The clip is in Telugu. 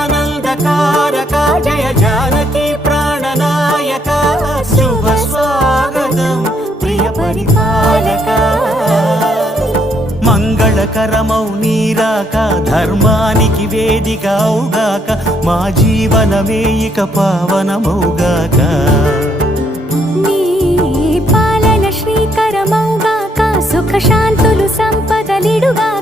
జగదానందకారక జయ జానకి ప్రాణనాయక శుభ స్వాగతం ప్రియ పరిపాలక మంగళకరమౌ నీరాక ధర్మానికి వేదిక అవుగాక మా జీవనమే ఇక పావనమౌగాక నీ పాలన శ్రీకరమౌగాక సుఖ శాంతులు సంపదలిడుగాక